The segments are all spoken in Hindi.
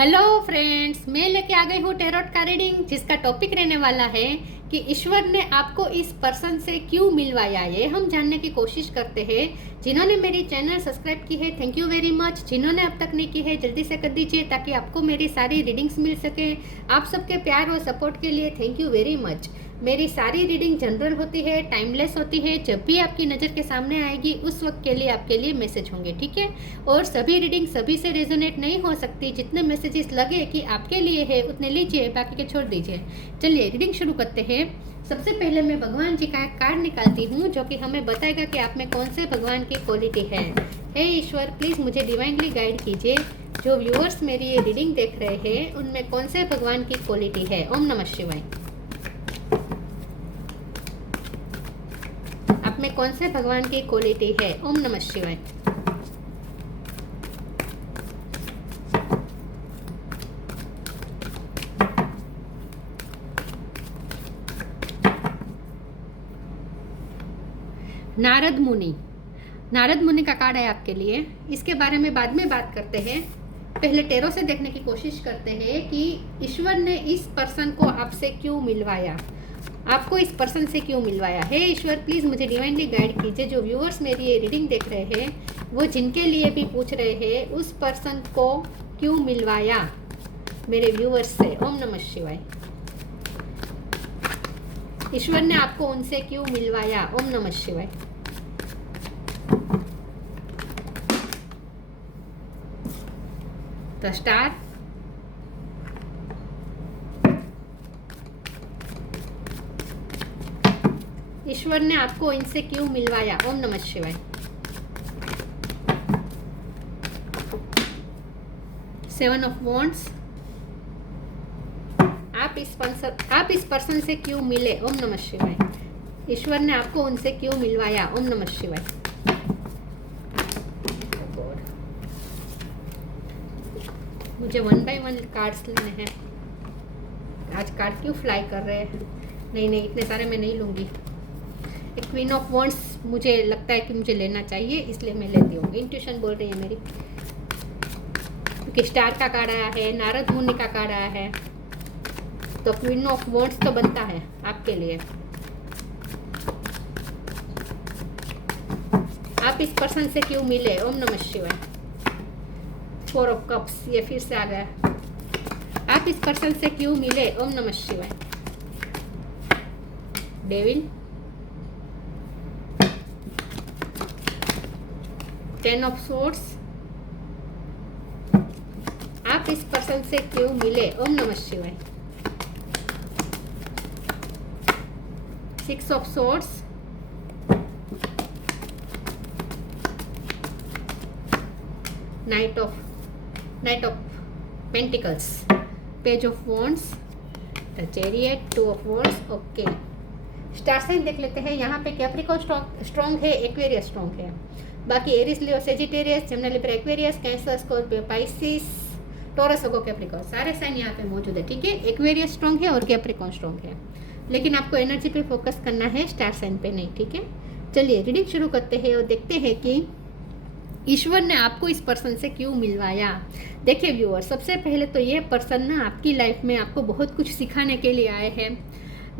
हेलो फ्रेंड्स, मैं लेके आ गई हूँ टैरोट का रीडिंग, जिसका टॉपिक रहने वाला है कि ईश्वर ने आपको इस पर्सन से क्यों मिलवाया। ये हम जानने की कोशिश करते हैं। जिन्होंने मेरी चैनल सब्सक्राइब की है, थैंक यू वेरी मच। जिन्होंने अब तक नहीं की है, जल्दी से कर दीजिए ताकि आपको मेरी सारी रीडिंग्स मिल सके। आप सबके प्यार और सपोर्ट के लिए थैंक यू वेरी मच। मेरी सारी रीडिंग जनरल होती है, टाइमलेस होती है। जब भी आपकी नज़र के सामने आएगी उस वक्त के लिए आपके लिए मैसेज होंगे, ठीक है। और सभी रीडिंग सभी से रेजोनेट नहीं हो सकती। जितने मैसेजेस लगे कि आपके लिए है उतने लीजिए, बाकी के छोड़ दीजिए। चलिए रीडिंग शुरू करते हैं। सबसे पहले मैं भगवान जी का एक कार्ड निकालती हूँ जो कि हमें बताएगा कि आप में कौन से भगवान की क्वालिटी है। हे ईश्वर, प्लीज़ मुझे डिवाइनली गाइड कीजिए। जो व्यूअर्स मेरी ये रीडिंग देख रहे हैं उनमें कौन से भगवान की क्वालिटी है। ओम नमः शिवाय। आप में कौन से भगवान की क्वालिटी है। ओम नमः शिवाय। नारद मुनि का कार्ड है आपके लिए। इसके बारे में बाद में बात करते हैं। पहले टेरो से देखने की कोशिश करते हैं कि ईश्वर ने इस पर्सन को आपसे क्यों मिलवाया, आपको इस पर्सन से क्यों मिलवाया है। ईश्वर, प्लीज़ मुझे डिवाइनली गाइड कीजिए। जो व्यूअर्स मेरी ये रीडिंग देख रहे हैं वो जिनके लिए भी पूछ रहे हैं, उस पर्सन को क्यों मिलवाया मेरे व्यूअर्स से। ओम नमः शिवाय। ईश्वर ने आपको उनसे क्यों मिलवाया। ओम नमः शिवाय। द स्टार, ईश्वर ने आपको इनसे क्यों मिलवाया। ओम नमः शिवाय। सेवन ऑफ वॉन्ड्स, आप इस पर्सन से क्यों मिले। ओम नमः शिवाय। ईश्वर ने आपको उनसे क्यों मिलवाया। ओम नमः शिवाय। मुझे 1 बाय 1 कार्ड्स लेने हैं। आज कार्ड क्यों फ्लाई कर रहे हैं। नहीं, इतने सारे मैं नहीं लूँगी। एक क्वीन ऑफ वॉन्ड्स मुझे लगता है कि मुझे लेना चाहिए, इसलिए मैं लेती हूँ। इंट्यूशन बोल रही है मेरी, क्योंकि स्टार का कार्ड आया है, नारद मुनि का कार्ड आया है, तो क्वीन ऑफ वॉन्ड्स तो बनता है आपके लिए। आप इस पर्सन से क्यों मिले। ओम नमः शिवाय। 4 ऑफ कप्स, ये फिर से आ गया। आप इस पर्सन से क्यों मिले। ओम नमः शिवाय। डेविल, 10 ऑफ सोर्ड्स, आप इस पर्सन से क्यों मिले। ओम नमः शिवाय। 6 of swords, knight of pentacles, page of wands, the chariot, 2 of wands. Okay, star sign देख लेते हैं। यहाँ पे कैप्रिकॉर्न स्ट्रॉन्ग है, एक्वेरियस स्ट्रॉन्ग है। बाकी Aries, Leo, Sagittarius, Gemini, Libra, Aquarius, Cancer, Scorpio, Pisces, Taurus, Virgo, Capricorn, सारे साइन यहाँ पे मौजूद है, ठीक है। एक्वेरियस स्ट्रॉन्ग है और कैप्रिकॉर्न स्ट्रॉन्ग है, लेकिन आपको एनर्जी पे फोकस करना है, स्टार साइन पे नहीं, ठीक है। चलिए रीडिंग शुरू करते हैं और देखते हैं कि ईश्वर ने आपको इस पर्सन से क्यों मिलवाया। देखिए व्यूअर, सबसे पहले तो ये पर्सन ना आपकी लाइफ में आपको बहुत कुछ सिखाने के लिए आए हैं।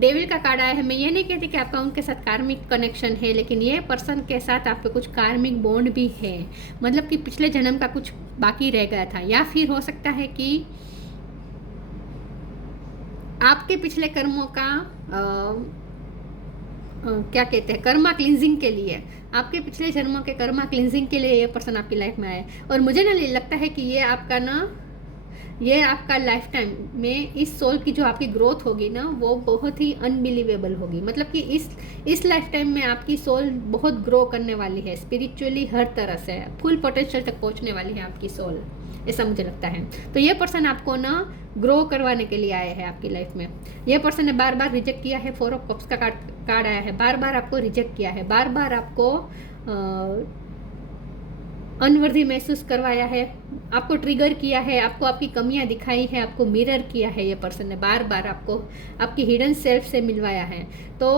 डेविल का कार्ड आया है। मैं ये नहीं कहती कि आपका उनके साथ कार्मिक कनेक्शन है, लेकिन ये पर्सन के साथ आपके कुछ कार्मिक बॉन्ड भी है। मतलब कि पिछले जन्म का कुछ बाकी रह गया था, या फिर हो सकता है कि आपके पिछले कर्मों का क्या कहते हैं, कर्मा क्लिनजिंग के लिए, आपके पिछले जन्मों के कर्मा क्लिनजिंग के लिए ये पर्सन आपकी लाइफ में आए। और मुझे ना लगता है कि ये आपका लाइफ टाइम में इस सोल की जो आपकी ग्रोथ होगी ना, वो बहुत ही अनबिलीवेबल होगी। मतलब कि इस लाइफ टाइम में आपकी सोल बहुत ग्रो करने वाली है, स्पिरिचुअली हर तरह से फुल पोटेंशियल तक पहुंचने वाली है आपकी सोल, ऐसा मुझे लगता है। तो ये पर्सन आपको ना ग्रो करवाने के लिए आया है आपकी लाइफ में। ये पर्सन ने बार बार रिजेक्ट किया है। 4 ऑफ कप्स का कार्ड आया है। बार बार आपको रिजेक्ट किया है, बार बार आपको अनवर्दी महसूस करवाया है, आपको ट्रिगर किया है, आपको आपकी कमियां दिखाई है, आपको मिरर किया है। ये पर्सन ने बार बार आपको आपकी हिडन सेल्फ से मिलवाया है। तो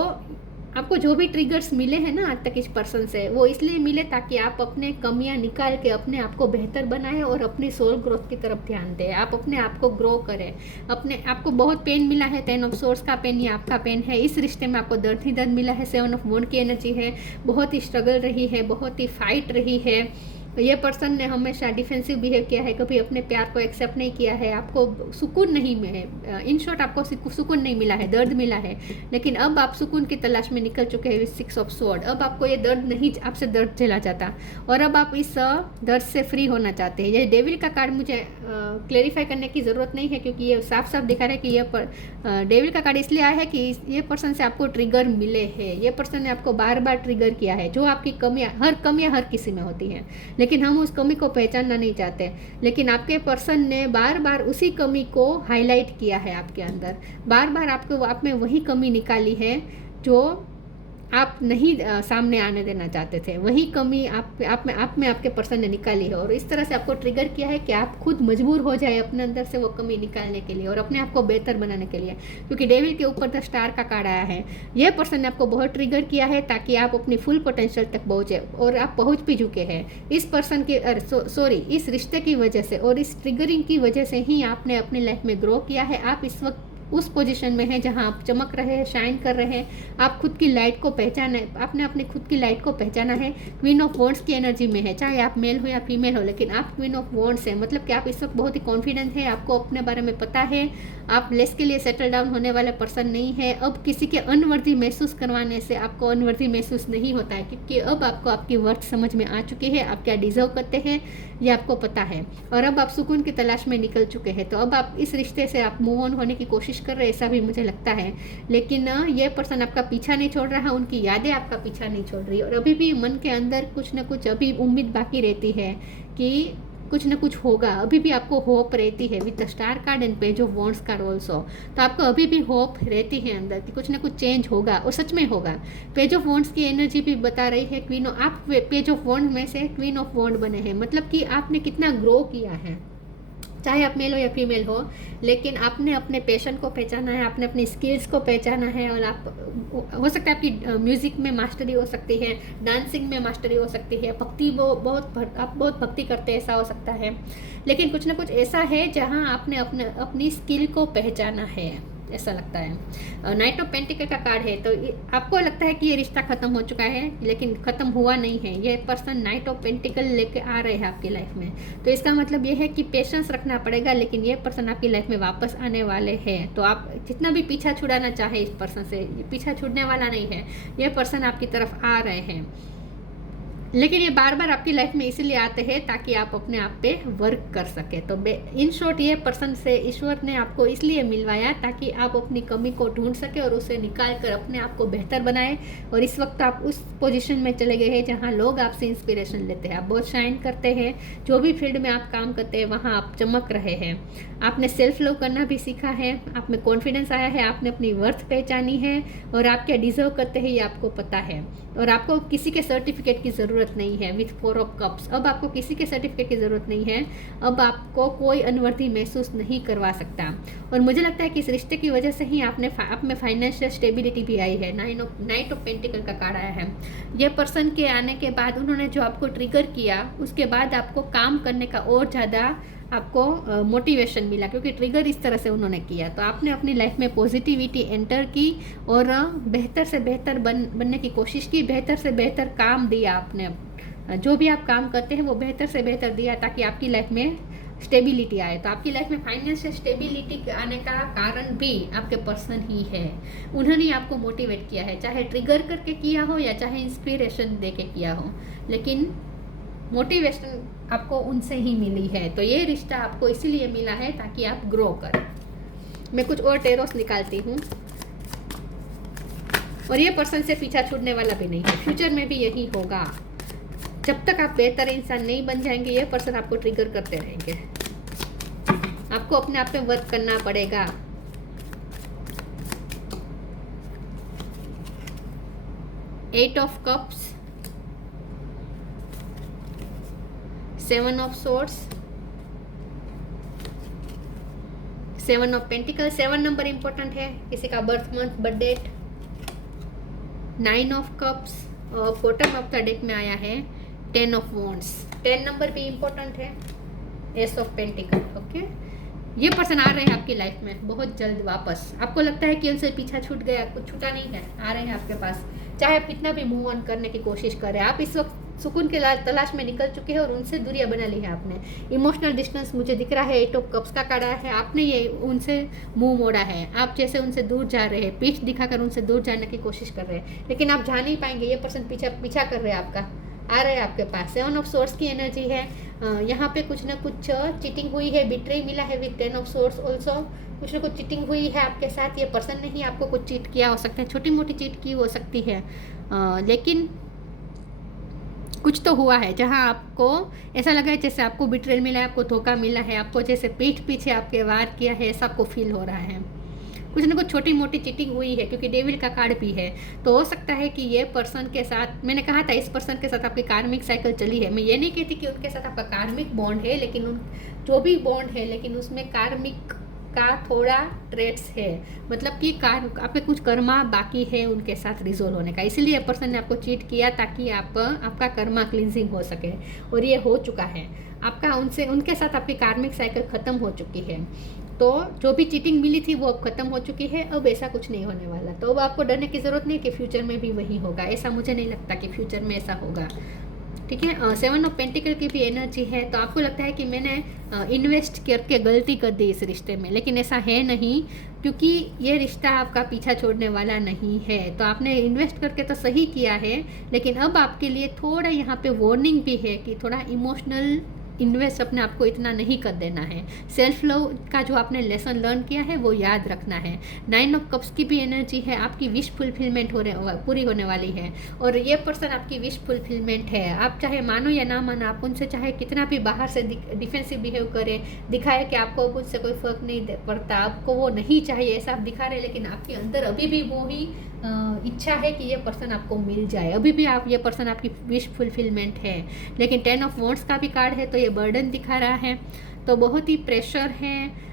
आपको जो भी ट्रिगर्स मिले हैं ना आज तक इस पर्सन से, वो इसलिए मिले ताकि आप अपने कमियां निकाल के अपने आप को बेहतर बनाएं और अपनी सोल ग्रोथ की तरफ ध्यान दें। आप अपने आप को ग्रो करें। अपने आपको बहुत पेन मिला है, 10 ऑफ सोर्स का पेन, ये आपका पेन है। इस रिश्ते में आपको दर्द ही दर्द मिला है, 7 ऑफ वॉन्ड की एनर्जी है। बहुत ही स्ट्रगल रही है, बहुत ही फाइट रही है। ये पर्सन ने हमेशा डिफेंसिव बिहेव किया है, कभी अपने प्यार को एक्सेप्ट नहीं किया है, आपको सुकून नहीं मिला, इन शॉर्ट आपको सुकून नहीं मिला है, दर्द मिला है। लेकिन अब आप सुकून की तलाश में निकल चुके हैं विद 6 ऑफ स्वॉर्ड। अब आपको ये दर्द नहीं, आपसे दर्द झेला जाता और अब आप इस दर्द से फ्री होना चाहते हैं। ये डेविल का कार्ड मुझे क्लेरिफाई करने की ज़रूरत नहीं है, क्योंकि ये साफ साफ दिखा रहा है कि ये डेविल का कार्ड इसलिए आया है कि ये पर्सन से आपको ट्रिगर मिले हैं। ये पर्सन ने आपको बार बार ट्रिगर किया है। जो आपकी कमियाँ हर किसी में होती हैं, लेकिन हम उस कमी को पहचानना नहीं चाहते। लेकिन आपके पर्सन ने बार बार उसी कमी को हाईलाइट किया है आपके अंदर। बार बार आप में वही कमी निकाली है जो आप नहीं सामने आने देना चाहते थे। वही कमी आप में आपके पर्सन ने निकाली है और इस तरह से आपको ट्रिगर किया है कि आप खुद मजबूर हो जाए अपने अंदर से वो कमी निकालने के लिए और अपने आप को बेहतर बनाने के लिए, क्योंकि डेविल के ऊपर द स्टार का कार्ड आया है। यह पर्सन ने आपको बहुत ट्रिगर किया है ताकि आप अपनी फुल पोटेंशियल तक पहुँचे और आप पहुँच भी चुके हैं। इस पर्सन के इस रिश्ते की वजह से और इस ट्रिगरिंग की वजह से ही आपने अपनी लाइफ में ग्रो किया है। आप इस वक्त उस पोजीशन में है जहां आप चमक रहे हैं, शाइन कर रहे हैं। आप खुद की लाइट को पहचाना है, आपने अपनी खुद की लाइट को पहचाना है। क्वीन ऑफ वॉन्ड्स की एनर्जी में है, चाहे आप मेल हो या फीमेल हो, लेकिन आप क्वीन ऑफ वॉन्ड्स है, मतलब कि आप इस वक्त बहुत ही कॉन्फिडेंट है, आपको अपने बारे में पता है। आप लेस के लिए सेटल डाउन होने वाले पर्सन नहीं है। अब किसी के अनवर्दी महसूस करवाने से आपको अनवर्दी महसूस नहीं होता है, क्योंकि अब आपको आपकी वर्थ समझ में आ चुकी है, आप क्या डिजर्व करते हैं ये आपको पता है और अब आप सुकून की तलाश में निकल चुके हैं। तो अब आप इस रिश्ते से आप मूव ऑन होने की कोशिश कर रहे हैं, ऐसा भी मुझे लगता है। लेकिन ये पर्सन आपका पीछा नहीं छोड़ रहा है, उनकी यादें आपका पीछा नहीं छोड़ रही और अभी भी मन के अंदर कुछ ना कुछ अभी उम्मीद बाकी रहती है कि कुछ ना कुछ होगा। अभी भी आपको होप रहती है with the star card and page of wands card also. तो आपको अभी भी होप रहती है अंदर कि कुछ ना कुछ चेंज होगा और सच में होगा। पेज ऑफ वॉन्ड्स की एनर्जी भी बता रही है क्वीन आप पेज ऑफ वॉन्ड में से क्वीन ऑफ वॉन्ड बने हैं, मतलब कि आपने कितना ग्रो किया है, चाहे आप मेल हो या फीमेल हो। लेकिन आपने अपने पैशन को पहचाना है, आपने अपनी स्किल्स को पहचाना है और आप हो सकता है आपकी म्यूज़िक में मास्टरी हो सकती है, डांसिंग में मास्टरी हो सकती है, भक्ति वो आप बहुत भक्ति करते हैं ऐसा हो सकता है। लेकिन कुछ ना कुछ ऐसा है जहाँ आपने अपनी स्किल को पहचाना है, ऐसा लगता है। नाइट ऑफ पेंटिकल का कार्ड है, तो आपको लगता है कि ये रिश्ता खत्म हो चुका है, लेकिन खत्म हुआ नहीं है। ये पर्सन नाइट ऑफ पेंटिकल लेके आ रहे हैं आपकी लाइफ में, तो इसका मतलब ये है कि पेशेंस रखना पड़ेगा, लेकिन ये पर्सन आपकी लाइफ में वापस आने वाले हैं। तो आप जितना भी पीछा छुड़ाना चाहे इस पर्सन से, पीछा छूटने वाला नहीं है। ये पर्सन आपकी तरफ आ रहे हैं, लेकिन ये बार बार आपकी लाइफ में इसीलिए आते हैं ताकि आप अपने आप पे वर्क कर सके। तो इन शॉर्ट ये पर्सन से ईश्वर ने आपको इसलिए मिलवाया ताकि आप अपनी कमी को ढूंढ सके और उसे निकाल कर अपने आप को बेहतर बनाए। और इस वक्त आप उस पोजीशन में चले गए हैं जहाँ लोग आपसे इंस्पिरेशन लेते हैं, आप बहुत शाइन करते हैं। जो भी फील्ड में आप काम करते हैं वहाँ आप चमक रहे हैं। आपने सेल्फ लव करना भी सीखा है, आप में कॉन्फिडेंस आया है, आपने अपनी वर्थ पहचानी है और आप क्या डिजर्व करते हैं ये आपको पता है। और आपको किसी के सर्टिफिकेट की ज़रूरत नहीं है विथ 4 ऑफ कप्स। अब आपको किसी के सर्टिफिकेट की ज़रूरत नहीं है, अब आपको कोई अनवर्दी महसूस नहीं करवा सकता। और मुझे लगता है कि इस रिश्ते की वजह से ही आप में फाइनेंशियल स्टेबिलिटी भी आई है। नाइट ऑफ पेंटिकल का कार्ड आया है। ये पर्सन के आने के बाद उन्होंने जो आपको ट्रिगर किया, उसके बाद आपको काम करने का और ज़्यादा आपको मोटिवेशन मिला, क्योंकि ट्रिगर इस तरह से उन्होंने किया। तो आपने अपनी लाइफ में पॉजिटिविटी एंटर की और बेहतर से बेहतर बनने की कोशिश की, बेहतर से बेहतर काम दिया आपने। जो भी आप काम करते हैं वो बेहतर से बेहतर दिया ताकि आपकी लाइफ में स्टेबिलिटी आए। तो आपकी लाइफ में फाइनेंशियल स्टेबिलिटी आने का कारण भी आपके पर्सन ही है। उन्होंने आपको मोटिवेट किया है, चाहे ट्रिगर करके किया हो या चाहे इंस्पिरेशन दे के किया हो, लेकिन मोटिवेशन आपको उनसे ही मिली है। तो ये रिश्ता आपको इसीलिए मिला है ताकि आप ग्रो करें। मैं कुछ और टेरोस निकालती हूँ। और ये पर्सन से पीछा छूटने वाला भी नहीं है, फ्यूचर में भी यही होगा। जब तक आप बेहतर इंसान नहीं बन जाएंगे ये पर्सन आपको ट्रिगर करते रहेंगे। आपको अपने आप पे वर्क करना पड़ेगा। Eight of cups, 7 of swords, 7 of pentacle. 7 number important है, किसी का birth month, birth date. 9 of cups और बॉटम ऑफ द डेक में आया है 10 ऑफ वॉन्ड्स। 10 नंबर भी इम्पोर्टेंट है। Ace of pentacle. ओके, ये पर्सन आ रहे हैं आपकी लाइफ में बहुत जल्द वापस। आपको लगता है कि उनसे पीछा छूट गया, कुछ छूटा नहीं है, आ रहे हैं आपके पास। चाहे आप कितना भी मूव ऑन करने की कोशिश करें, आप इस वक्त सुकून के तलाश में निकल चुके हैं और उनसे दूरियां बना ली है आपने। इमोशनल डिस्टेंस मुझे दिख रहा है, 8 ऑफ कप्स का कार्ड है। आपने ये उनसे मुंह मोड़ा है, आप जैसे उनसे दूर जा रहे हैं, पीठ दिखाकर उनसे दूर जाने की कोशिश कर रहे हैं, लेकिन आप जा नहीं पाएंगे। ये पर्सन पीछा कर रहे हैं आपका, आ रहे हैं आपके पास। 7 ऑफ सोर्स की एनर्जी है। यहाँ पे कुछ ना कुछ चीटिंग हुई है, बिट्रे मिला है विद 10 ऑफ सोर्स ऑल्सो। कुछ ना कुछ चीटिंग हुई है आपके साथ। ये पर्सन ने ही आपको कुछ चीट किया हो सकता है, छोटी मोटी चीट की हो सकती है, लेकिन कुछ तो हुआ है जहाँ आपको ऐसा लगा है जैसे आपको बिट्रेल मिला है, आपको धोखा मिला है, आपको जैसे पीठ पीछे आपके वार किया है, ऐसा आपको फील हो रहा है। कुछ ना कुछ छोटी मोटी चीटिंग हुई है, क्योंकि डेविल का कार्ड भी है। तो हो सकता है कि ये पर्सन के साथ, मैंने कहा था इस पर्सन के साथ आपकी कार्मिक साइकिल चली है। मैं ये नहीं कहती कि उनके साथ आपका कार्मिक बॉन्ड है, लेकिन उन जो भी बॉन्ड है, लेकिन उसमें कार्मिक का थोड़ा ट्रेट्स है, मतलब कि आपके कुछ कर्मा बाकी है उनके साथ रिजोल्व होने का। इसलिए पर्सन ने आपको चीट किया ताकि आपका कर्मा क्लिनजिंग हो सके, और ये हो चुका है आपका। उनके साथ आपकी कार्मिक साइकिल ख़त्म हो चुकी है। तो जो भी चीटिंग मिली थी वो अब ख़त्म हो चुकी है, अब ऐसा कुछ नहीं होने वाला। तो अब आपको डरने की ज़रूरत नहीं कि फ्यूचर में भी वही होगा, ऐसा मुझे नहीं लगता कि फ्यूचर में ऐसा होगा। ठीक है, 7 ऑफ पेंटिकल की भी एनर्जी है। तो आपको लगता है कि मैंने इन्वेस्ट करके गलती कर दी इस रिश्ते में, लेकिन ऐसा है नहीं, क्योंकि ये रिश्ता आपका पीछा छोड़ने वाला नहीं है। तो आपने इन्वेस्ट करके तो सही किया है, लेकिन अब आपके लिए थोड़ा यहाँ पे वार्निंग भी है कि थोड़ा इमोशनल इन्वेस्ट अपने आप को इतना नहीं कर देना है। सेल्फ लव का जो आपने लेसन लर्न किया है वो याद रखना है। 9 ऑफ कप्स की भी एनर्जी है, आपकी विश फुलफिलमेंट पूरी होने वाली है, और ये पर्सन आपकी विश फुलफिलमेंट है। आप चाहे मानो या ना मानो, आप उनसे चाहे कितना भी बाहर से डिफेंसिव बिहेव करें, दिखाए कि आपको उससे कोई फर्क नहीं पड़ता, आपको वो नहीं चाहिए, ऐसा आप दिखा रहे हैं, लेकिन आपके अंदर अभी भी वो ही इच्छा है कि ये पर्सन आपको मिल जाए। अभी भी ये पर्सन आपकी विश फुलफिलमेंट है। लेकिन 10 ऑफ वॉन्ड्स का भी कार्ड है, तो ये बर्डन दिखा रहा है। तो बहुत ही प्रेशर है।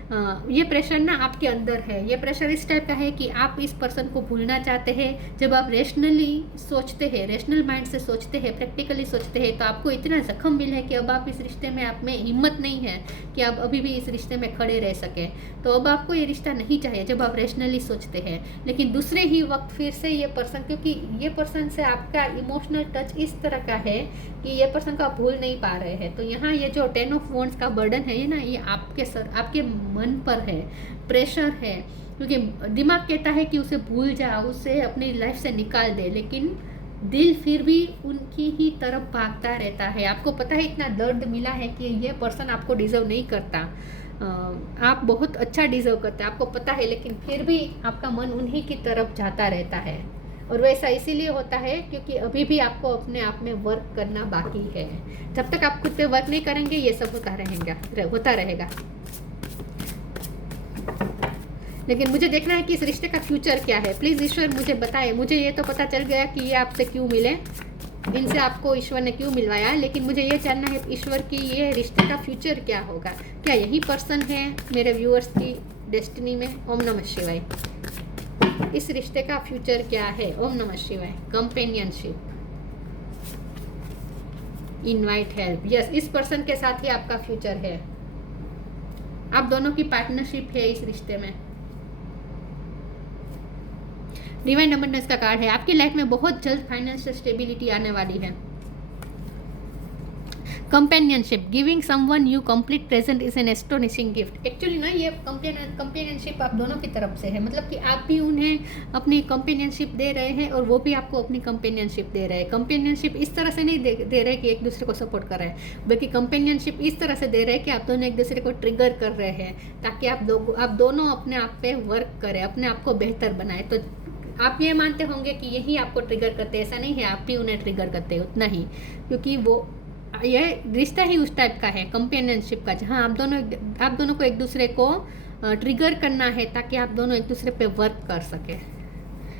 ये प्रेशर ना आपके अंदर है। ये प्रेशर इस टाइप का है कि आप इस पर्सन को भूलना चाहते हैं। जब आप रेशनली सोचते हैं, रेशनल माइंड से सोचते हैं, प्रैक्टिकली सोचते हैं, तो आपको इतना जख्म मिला है कि अब आप इस रिश्ते में, आप में हिम्मत नहीं है कि आप अभी भी इस रिश्ते में खड़े रह सकें। तो अब आपको ये रिश्ता नहीं चाहिए जब आप रेशनली सोचते हैं। लेकिन दूसरे ही वक्त फिर से ये पर्सन, क्योंकि ये पर्सन से आपका इमोशनल टच इस तरह का है कि ये पर्सन को आप भूल नहीं पा रहे हैं। तो यहाँ ये जो 10 ऑफ वॉन्ड्स का बर्डन है ना, ये आपके मन पर है, प्रेशर है, क्योंकि दिमाग कहता है कि उसे भूल जा, उसे अपनी लाइफ से निकाल दे, लेकिन दिल फिर भी उनकी ही तरफ भागता रहता है। आपको पता है इतना दर्द मिला है कि ये पर्सन आपको डिजर्व नहीं करता, आप बहुत अच्छा डिजर्व करते हैं, आपको पता है, लेकिन फिर भी आपका मन उन्हीं की तरफ जाता रहता है। और वैसा इसीलिए होता है क्योंकि अभी भी आपको अपने आप में वर्क करना बाकी है। जब तक आप खुद पे वर्क नहीं करेंगे ये सब होता रहेगा। लेकिन मुझे देखना है कि इस रिश्ते का फ्यूचर क्या है। प्लीज़ ईश्वर मुझे बताए। मुझे ये तो पता चल गया कि ये आपसे क्यों मिले, इनसे आपको ईश्वर ने क्यों मिलवाया, लेकिन मुझे ये जानना है ईश्वर की ये रिश्ते का फ्यूचर क्या होगा। क्या यही पर्सन है मेरे व्यूअर्स की डेस्टिनी में? ओम नमः शिवाय। इस रिश्ते का फ्यूचर क्या है? ओम नमः शिवाय। Companionship, invite help. यस, इस पर्सन के साथ ही आपका फ्यूचर है। आप दोनों की पार्टनरशिप है इस रिश्ते में। डिवाइन अबंडेंस का कार्ड है। आपकी लाइफ में बहुत जल्द फाइनेंशियल स्टेबिलिटी आने वाली है। Companionship, giving someone you complete present is an astonishing gift. Actually ना ये कंपेनियनशिप आप दोनों की तरफ से है, मतलब कि आप भी उन्हें अपनी कंपेनियनशिप दे रहे हैं और वो भी आपको अपनी कंपेनियनशिप दे रहे हैं। कंपेनियनशिप इस तरह से नहीं दे रहे कि एक दूसरे को सपोर्ट कर रहे हैं, बल्कि कंपेनियनशिप इस तरह से दे रहे हैं कि आप दोनों एक दूसरे को ट्रिगर कर रहे हैं ताकि आप दोनों अपने आप पे वर्क करें, अपने आप को बेहतर बनाए। तो आप ये मानते होंगे कि यही आपको ट्रिगर करते हैं, ऐसा नहीं है, आप भी उन्हें ट्रिगर करते हैं उतना ही, क्योंकि वो ये रिश्ता ही उस टाइप का है कंपेनियनशिप का, जहाँ आप दोनों को एक दूसरे को ट्रिगर करना है ताकि आप दोनों एक दूसरे पे वर्क कर सके।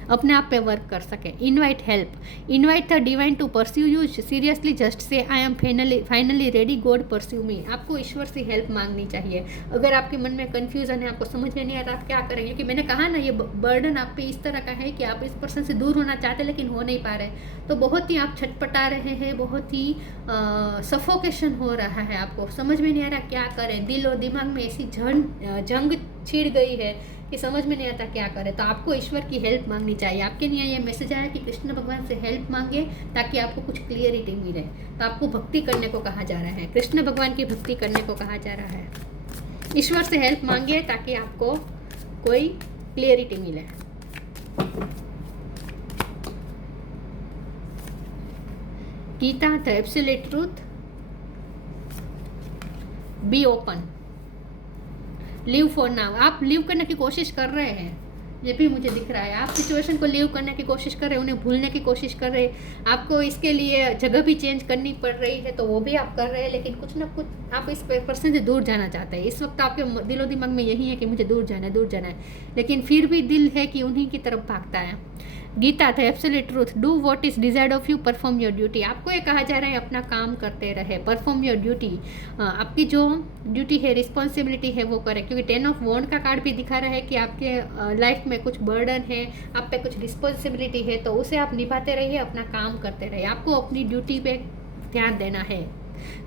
अपने आप पे वर्क कर सके। Invite help, invite the divine to pursue you seriously, just say I am finally ready, God pursue me. आपको ईश्वर से हेल्प मांगनी चाहिए। अगर आपके मन में कन्फ्यूजन है, आपको समझ में नहीं आ रहा आप क्या करेंगे, क्योंकि मैंने कहा ना ये बर्डन आप पे इस तरह का है कि आप इस पर्सन से दूर होना चाहते लेकिन हो नहीं पा रहे, तो बहुत ही आप छटपटा रहे हैं, बहुत ही सफोकेशन हो रहा है, आपको समझ में नहीं आ रहा क्या करें, दिल और दिमाग में ऐसी जंग छिड़ गई है कि समझ में नहीं आता क्या करें। तो आपको ईश्वर की हेल्प मांगनी चाहिए। आपके लिए ये मैसेज आया कि कृष्ण भगवान से हेल्प मांगे ताकि आपको कुछ क्लियरिटी मिले। तो आपको भक्ति करने को कहा जा रहा है, कृष्ण भगवान की भक्ति करने को कहा जा रहा है। ईश्वर से हेल्प मांगे ताकि आपको कोई क्लियरिटी मिले। Gita the absolute truth, be open, live for now. आप लिव करने की कोशिश कर रहे हैं, ये भी मुझे दिख रहा है। आप सिचुएशन को लिव करने की कोशिश कर रहे हैं, उन्हें भूलने की कोशिश कर रहे हैं। आपको इसके लिए जगह भी चेंज करनी पड़ रही है, तो वो भी आप कर रहे हैं, लेकिन कुछ ना कुछ आप इस पर्सन से दूर जाना चाहते हैं। इस वक्त आपके दिलो दिमाग में यही है कि मुझे दूर जाना है, दूर जाना है, लेकिन फिर भी दिल है कि उन्हीं की तरफ भागता है। Gita the absolute truth, do what is desired of you, perform your duty. आपको ये कहा जा रहा है अपना काम करते रहे, परफॉर्म योर ड्यूटी। आपकी जो ड्यूटी है, रिस्पॉन्सिबिलिटी है, वो करें, क्योंकि 10 ऑफ वॉन्ड का कार्ड भी दिखा रहा है कि आपके लाइफ में कुछ बर्डन है, आप पे कुछ रिस्पॉन्सिबिलिटी है, तो उसे आप निभाते रहिए, अपना काम करते रहिए। आपको अपनी ड्यूटी पे ध्यान देना है।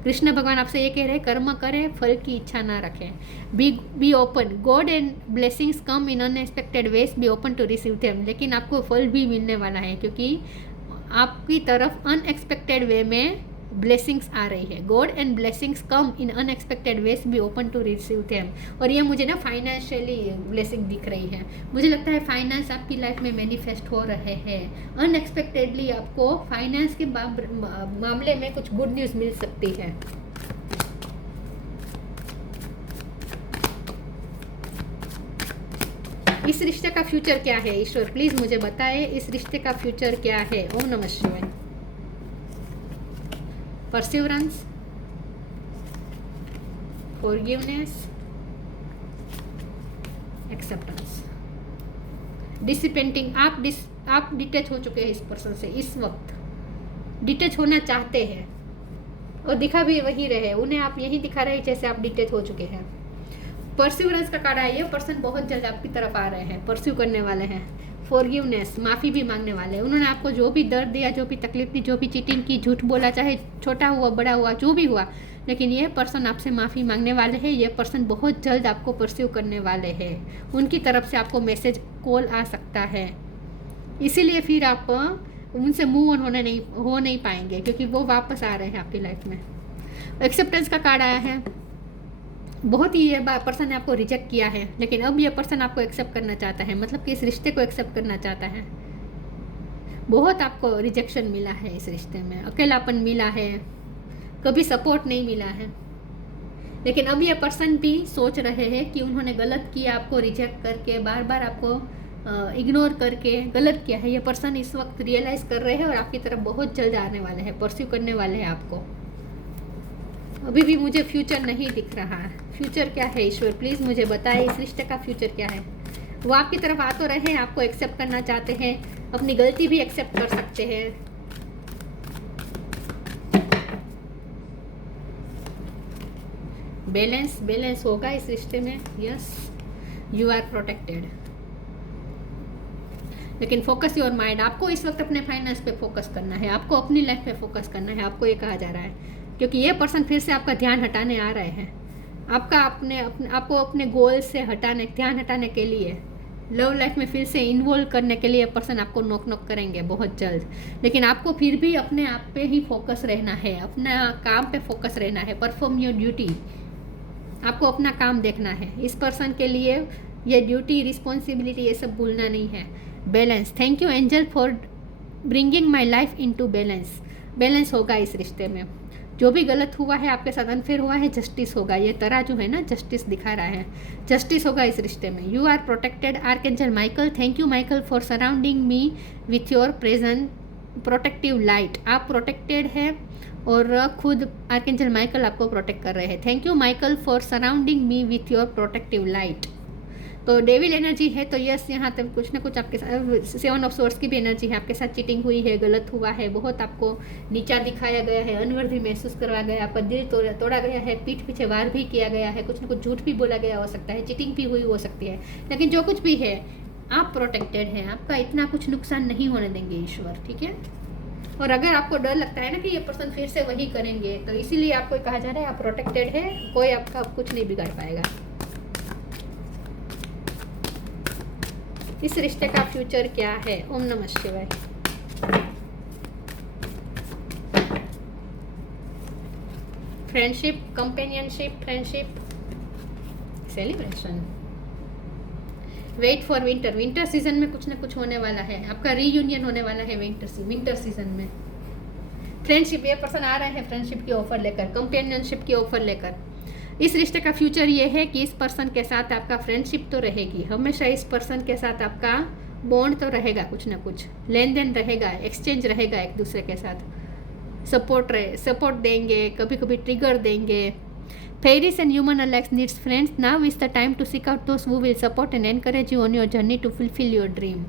कृष्ण भगवान आपसे ये कह रहे हैं, कर्म करें, फल की इच्छा ना रखें। Be open, God and blessings come in unexpected ways, be open to receive them. लेकिन आपको फल भी मिलने वाला है, क्योंकि आपकी तरफ अनएक्सपेक्टेड वे में ब्लेसिंग्स आ रही है। God and blessings come in unexpected ways, be open to receive them. और ये मुझे ना फाइनेंशियली ब्लेसिंग दिख रही है। मुझे लगता है फाइनेंस आपकी लाइफ में मैनिफेस्ट हो रहे हैं। अनएक्सपेक्टेडली आपको फाइनेंस के मामले में कुछ गुड न्यूज़ मिल सकती है। इस रिश्ते का फ्यूचर क्या है ईश्वर, प्लीज मुझे बताएं, इस रिश्ते का फ्यूचर क्या है। ओम नमः शिवाय। Perseverance, forgiveness, acceptance, dissipating. आप डिटैच हो चुके हैं इस पर्सन से, इस वक्त डिटैच होना चाहते हैं और दिखा भी वही रहे, उन्हें आप यही दिखा रहे हैं जैसे आप डिटैच हो चुके हैं। परसिवरेंस का कार्ड है, ये पर्सन बहुत जल्द आपकी तरफ आ रहे हैं, परस्यू करने वाले हैं। फॉरगिवनेस, माफ़ी भी मांगने वाले हैं। उन्होंने आपको जो भी दर्द दिया, जो भी तकलीफ दी, जो भी चीटिंग की, झूठ बोला, चाहे छोटा हुआ बड़ा हुआ जो भी हुआ, लेकिन ये पर्सन आपसे माफ़ी मांगने वाले हैं। ये पर्सन बहुत जल्द आपको परस्यू करने वाले हैं। उनकी तरफ से आपको मैसेज, कॉल आ सकता है, इसीलिए फिर आप उनसे मूव ऑन हो नहीं पाएंगे, क्योंकि वो वापस आ रहे हैं आपकी लाइफ में। एक्सेप्टेंस का कार्ड आया है। बहुत ही ये पर्सन ने आपको रिजेक्ट किया है, लेकिन अब ये पर्सन आपको एक्सेप्ट करना चाहता है, मतलब कि इस रिश्ते को एक्सेप्ट करना चाहता है। बहुत आपको रिजेक्शन मिला है इस रिश्ते में, अकेलापन मिला है, कभी सपोर्ट नहीं मिला है, लेकिन अब ये पर्सन भी सोच रहे हैं कि उन्होंने गलत किया, आपको रिजेक्ट करके, बार बार आपको इग्नोर करके गलत किया है। ये पर्सन इस वक्त रियलाइज़ कर रहे हैं और आपकी तरफ बहुत जल्द आने वाले हैं, परस्यू करने वाले हैं आपको। अभी भी मुझे फ्यूचर नहीं दिख रहा है। फ्यूचर क्या है ईश्वर, प्लीज़ मुझे बताएं, इस रिश्ते का फ्यूचर क्या है। वो आपकी तरफ आ तो रहे हैं, आपको एक्सेप्ट करना चाहते हैं, अपनी गलती भी एक्सेप्ट कर सकते हैं। बैलेंस होगा इस रिश्ते में। यस, यू आर प्रोटेक्टेड, लेकिन फोकस योर माइंड। आपको इस वक्त अपने फाइनेंस पे फोकस करना है, आपको अपनी लाइफ पे फोकस करना है, आपको ये कहा जा रहा है, क्योंकि ये पर्सन फिर से आपका ध्यान हटाने आ रहे हैं। आपको अपने गोल से ध्यान हटाने के लिए, लव लाइफ में फिर से इन्वॉल्व करने के लिए पर्सन आपको नॉक करेंगे बहुत जल्द। लेकिन आपको फिर भी अपने आप पे ही फोकस रहना है, अपना काम पे फोकस रहना है, परफॉर्म योर ड्यूटी। आपको अपना काम देखना है। इस पर्सन के लिए ये ड्यूटी, रिस्पॉन्सिबिलिटी, ये सब भूलना नहीं है। Balance, thank you angel for bringing my life into balance. Balance होगा इस रिश्ते में। जो भी गलत हुआ है, आपके साथ अनफेयर हुआ है, जस्टिस होगा। ये तराजू है ना, जस्टिस दिखा रहा है, जस्टिस होगा इस रिश्ते में। You are protected, archangel Michael. Thank you Michael for surrounding me with your present protective light. आप प्रोटेक्टेड है और खुद आर्कएंजल माइकल आपको प्रोटेक्ट कर रहे हैं। Thank you Michael for surrounding me with your protective light. तो डेविल एनर्जी है तो यस, यहाँ तक कुछ ना कुछ आपके साथ 7 ऑफ सोर्ड्स की भी एनर्जी है, आपके साथ चीटिंग हुई है, गलत हुआ है, बहुत आपको नीचा दिखाया गया है, अनवर्दी महसूस करवाया गया, आपका दिल तोड़ा गया है, पीठ पीछे वार भी किया गया है, कुछ ना कुछ झूठ भी बोला गया हो सकता है, चीटिंग भी हुई हो सकती है, लेकिन जो कुछ भी है आप प्रोटेक्टेड हैं, आपका इतना कुछ नुकसान नहीं होने देंगे ईश्वर, ठीक है। और अगर आपको डर लगता है ना कि ये पर्सन फिर से वही करेंगे, तो इसीलिए आपको कहा जा रहा है आप प्रोटेक्टेड है, कोई आपका कुछ नहीं बिगाड़ पाएगा। इस रिश्ते का फ्यूचर क्या है? ओम नमः शिवाय। Friendship, companionship, friendship, celebration. Wait for winter, winter season में कुछ ना कुछ होने वाला है, आपका रीयूनियन होने वाला है विंटर सीजन में। फ्रेंडशिप, ये पर्सन आ रहे हैं फ्रेंडशिप की ऑफर लेकर, कंपेनियनशिप की ऑफर लेकर। इस रिश्ते का फ्यूचर ये है कि इस पर्सन के साथ आपका फ्रेंडशिप तो रहेगी हमेशा, इस पर्सन के साथ आपका बॉन्ड तो रहेगा, कुछ ना कुछ लेन देन रहेगा, एक्सचेंज रहेगा एक दूसरे के साथ, सपोर्ट देंगे, कभी कभी ट्रिगर देंगे। Fairies and human alike needs friends. Now is the time to seek out those who will support and encourage you on your journey to fulfill your dream.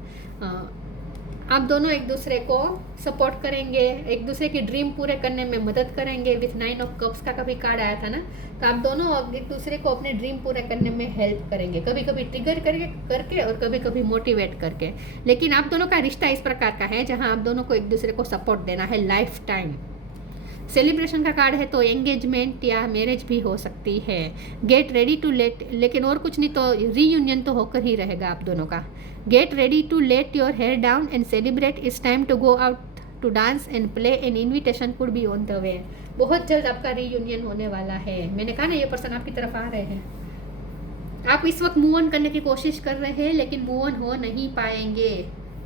आप दोनों एक दूसरे को सपोर्ट करेंगे, एक दूसरे की ड्रीम पूरे करने में मदद करेंगे। विथ 9 ऑफ कप्स का कभी कार्ड आया था ना, तो आप दोनों एक दूसरे को अपने ड्रीम पूरे करने में हेल्प करेंगे, कभी कभी ट्रिगर करके और कभी कभी मोटिवेट करके। लेकिन आप दोनों का रिश्ता इस प्रकार का है जहां आप दोनों को एक दूसरे को सपोर्ट देना है लाइफ टाइम। सेलिब्रेशन का कार्ड है तो एंगेजमेंट या मैरिज भी हो सकती है। गेट रेडी टू लेट, लेकिन और कुछ नहीं तो रीयूनियन तो होकर ही रहेगा आप दोनों का। Get ready to let your hair down and celebrate, it's time to go out to dance and play, an invitation could be on the way. बहुत जल्द आपका रीयूनियन होने वाला है। मैंने कहा ना ये पर्सन आपकी तरफ आ रहे हैं। आप इस वक्त मूव ऑन करने की कोशिश कर रहे हैं लेकिन मूव ऑन हो नहीं पाएंगे।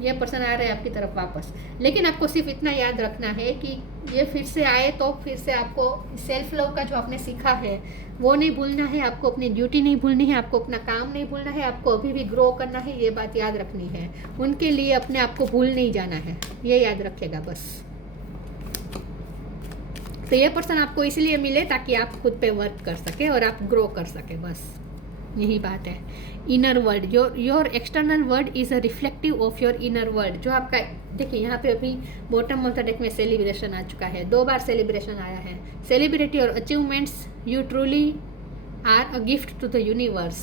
ये पर्सन आ रहे हैं आपकी तरफ वापस, लेकिन आपको सिर्फ इतना याद रखना है कि ये फिर से आए तो फिर से आपको सेल्फ लव का जो आपने सीखा है वो नहीं भूलना है, आपको अपनी ड्यूटी नहीं भूलनी है, आपको अपना काम नहीं भूलना है, आपको अभी भी ग्रो करना है, ये बात याद रखनी है। उनके लिए अपने आप को भूल नहीं जाना है, ये याद रखेगा बस। तो ये पर्सन आपको इसलिए मिले ताकि आप खुद पे वर्क कर सके और आप ग्रो कर सके, बस यही बात है। Inner world, your external world is a reflective of your inner world. जो आपका, देखिए यहाँ पे अभी बॉटम ऑफ द डेक में सेलिब्रेशन आ चुका है, 2 बार सेलिब्रेशन आया है। Celebrate your achievements, you truly are a gift to the universe.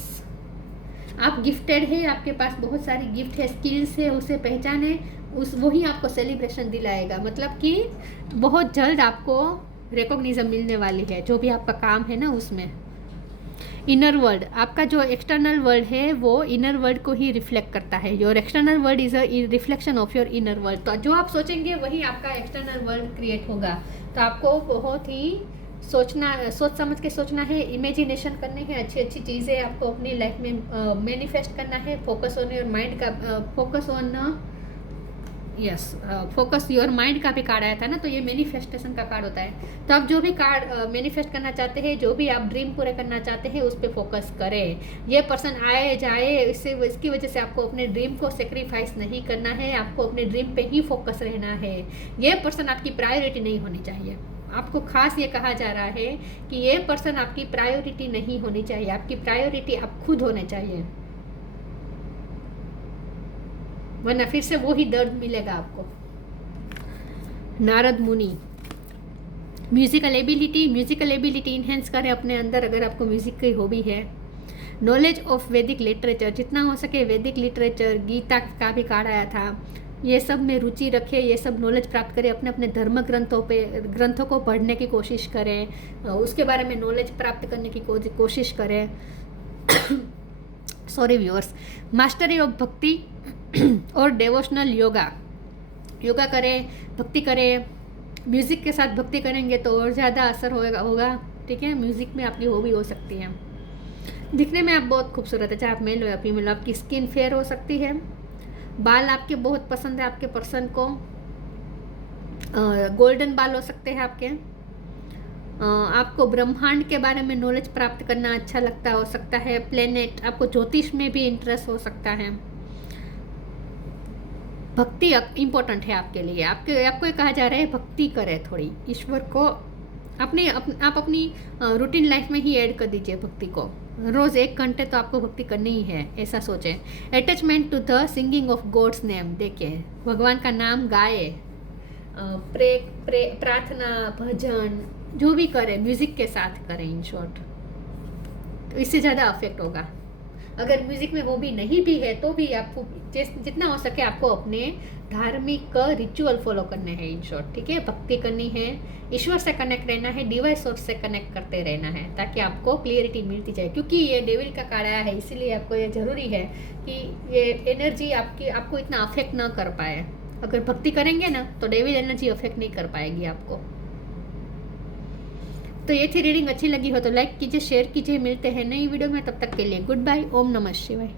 आप गिफ्टेड है, आपके पास बहुत सारी गिफ्ट है, स्किल्स है, उसे पहचाने, वही आपको सेलिब्रेशन दिलाएगा। मतलब कि बहुत जल्द आपको रिकॉग्निशन मिलने वाली है जो भी आपका काम है ना उसमें। इनर वर्ल्ड, आपका जो एक्सटर्नल वर्ल्ड है वो इनर वर्ल्ड को ही रिफ्लेक्ट करता है। Your external world is a reflection of your inner world. तो जो आप सोचेंगे वही आपका एक्सटर्नल वर्ल्ड क्रिएट होगा। तो आपको बहुत ही सोच समझ के सोचना है, इमेजिनेशन करने हैं, अच्छी अच्छी चीज़ें आपको अपनी लाइफ में मैनिफेस्ट करना है। फोकस ऑन योर माइंड का, focus on focus your mind का भी कार्ड आया था ना, तो ये मैनिफेस्टेशन का कार्ड होता है। तो आप जो भी कार्ड मैनिफेस्ट करना चाहते हैं, जो भी आप ड्रीम पूरे करना चाहते हैं, उस पर फोकस करें। ये पर्सन आए जाए, इसकी वजह से आपको अपने ड्रीम को सेक्रीफाइस नहीं करना है, आपको अपने ड्रीम पे ही फोकस रहना है। ये पर्सन आपकी प्रायोरिटी नहीं होनी चाहिए। आपको खास ये कहा जा रहा है कि ये पर्सन आपकी प्रायोरिटी नहीं होनी चाहिए, आपकी प्रायोरिटी आप खुद होने चाहिए, वरना फिर से वो ही दर्द मिलेगा आपको। नारद मुनि, म्यूजिकल एबिलिटी इन्हेंस करें अपने अंदर अगर आपको म्यूजिक की हॉबी है। नॉलेज ऑफ वैदिक लिटरेचर, जितना हो सके वैदिक लिटरेचर, गीता का भी कार्ड आया था, ये सब में रुचि रखें, ये सब नॉलेज प्राप्त करें, अपने अपने धर्म ग्रंथों को पढ़ने की कोशिश करें, उसके बारे में नॉलेज प्राप्त करने की कोशिश करें। सॉरी व्यूअर्स, मास्टरी ऑफ भक्ति और डिवोशनल योगा करें, भक्ति करें। म्यूज़िक के साथ भक्ति करेंगे तो और ज़्यादा असर होगा। ठीक है, म्यूज़िक में आपकी हॉबी हो सकती है। दिखने में आप बहुत खूबसूरत है, चाहे आप मेल हो या फीमेल। आपकी स्किन फेयर हो सकती है, बाल आपके बहुत पसंद है आपके पर्सन को, गोल्डन बाल हो सकते हैं आपके। आपको ब्रह्मांड के बारे में नॉलेज प्राप्त करना अच्छा लगता हो सकता है। प्लेनेट, आपको ज्योतिष में भी इंटरेस्ट हो सकता है। भक्ति इम्पोर्टेंट है आपके लिए। आपको ये कहा जा रहा है भक्ति करें थोड़ी, ईश्वर को आप अपनी रूटीन लाइफ में ही ऐड कर दीजिए भक्ति को। रोज़ 1 घंटे तो आपको भक्ति करनी ही है, ऐसा सोचें। Attachment to the singing of God's name, देखिए भगवान का नाम गाए, प्रार्थना, भजन जो भी करें म्यूज़िक के साथ करें इन शॉर्ट, तो इससे ज़्यादा अफेक्ट होगा। अगर म्यूज़िक में वो भी नहीं भी है तो भी आपको जितना हो सके आपको अपने धार्मिक रिचुअल फॉलो करने हैं इन शॉर्ट, ठीक है। भक्ति करनी है, ईश्वर से कनेक्ट रहना है, डिवाइस सोर्स से कनेक्ट करते रहना है, ताकि आपको क्लियरिटी मिलती जाए। क्योंकि ये डेविल का कार्ड आया है, इसीलिए आपको ये ज़रूरी है कि ये एनर्जी आपको इतना अफेक्ट ना कर पाए। अगर भक्ति करेंगे ना तो डेविल एनर्जी अफेक्ट नहीं कर पाएगी आपको। तो ये थी रीडिंग, अच्छी लगी हो तो लाइक कीजिए, शेयर कीजिए। मिलते हैं नई वीडियो में, तब तक के लिए गुड बाय। ओम नमः शिवाय।